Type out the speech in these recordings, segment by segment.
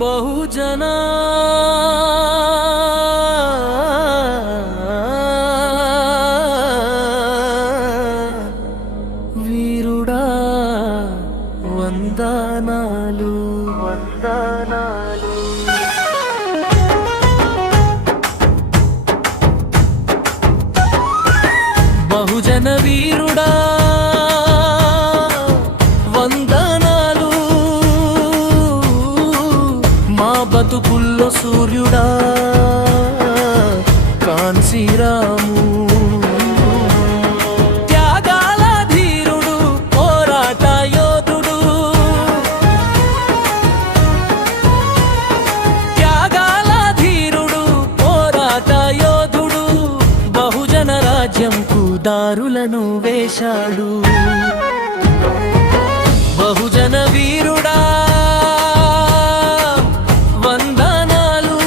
బహుజన వీరుడా వందనాలు వందనాలు. బహుజన వీరుడా వందనాలు, మా బతుకుల్లో సూర్యుడా కాంశీరాము. త్యాగాల ధీరుడు, పోరాట యోధుడు, త్యాగాల ధీరుడు, పోరాట యోధుడు, బహుజన రాజ్యంకు దారులను వేశాడు. బహుజన వీరుడా వందనాలు,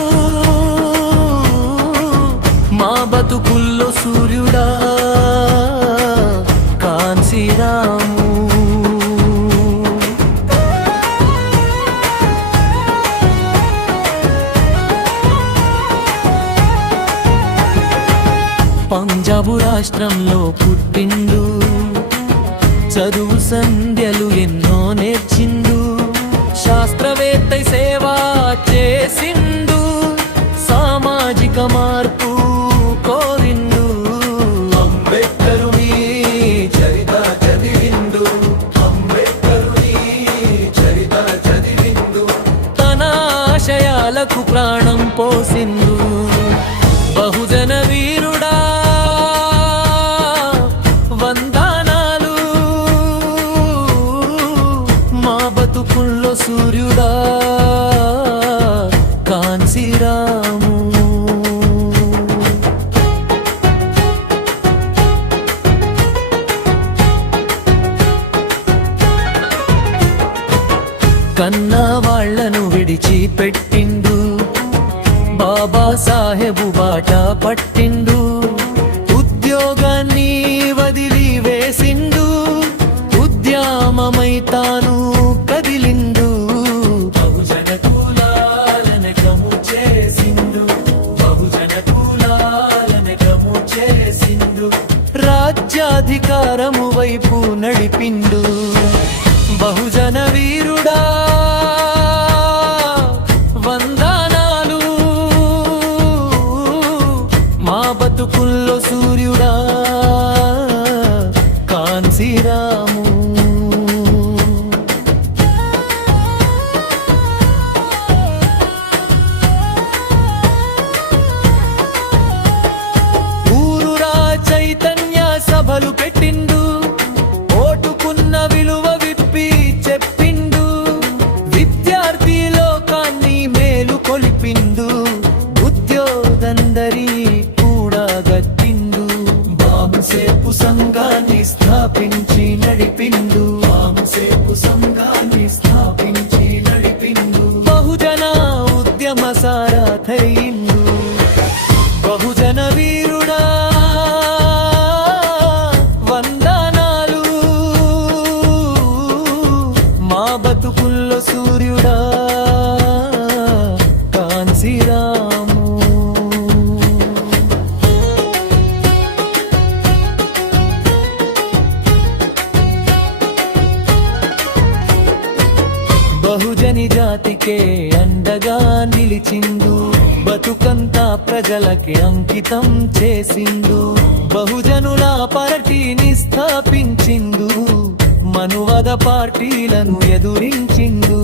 మా బతుకుల్లో సూర్యుడా కాంశీరాము. పంజాబు రాష్ట్రంలో పుట్టిండు, చదువు సంధ్యలు ఎన్నో నేర్చిండు, శాస్త్రవేత్త సేవ చేసిండు, సామాజిక మార్పు కోరిండు. అంబేద్కరుని చరిత చదివిండు, అంబేద్కరుని చరిత చదివిండు, తన ఆశయాలకు ప్రాణం పోసిండు. బహుజన వీరుడా వందనాలు, మా బతుకుల్లో సూర్యుడా కాంశీరాము. కన్నా వాళ్లను విడిచిపెట్టిండు, బాబాసాహెబు బాట పట్టిండు, ఉద్యోగాన్ని వదిలి వేసిండు, ఉద్యమమై తాను కదిలిండు. బహుజన కులాలనకము చేసిండు, బహుజన కులాలనకము చేసిండు, రాజ్యాధికారము వైపు నడిపిండు. బహుజన వీరుడా వందనాలు, మా బతుకుల్లో సూర్యుడా కాంశీరాము. ఊరురా చైతన్య సభలు పెట్టిండు, ఓటుకున్న విలువ విప్పి చెప్పిండు, విద్యార్థి లోకాన్ని మేలు కొలిపిండు, ఉద్యోగందరి కూడా గట్టిండు, బాంసేపు సంఘాన్ని స్థాపించి నడిపిండు, బాంసేపు సంఘాన్ని స్థాపించి నడిపిండు, బహుజన ఉద్యమ సారథయిండు. బహుజన వీరుడా వందనాలు, మా బతుకుల్లో సూర్యుడా కాంశీరాము. బహుజని జాతికే అండగా నిలిచిండు, బతుకంతా ప్రజలకి అంకితం చేసిండు, బహుజనుల పార్టీని స్థాపించిండు, మనువాద పార్టీలను ఎదురించిండు.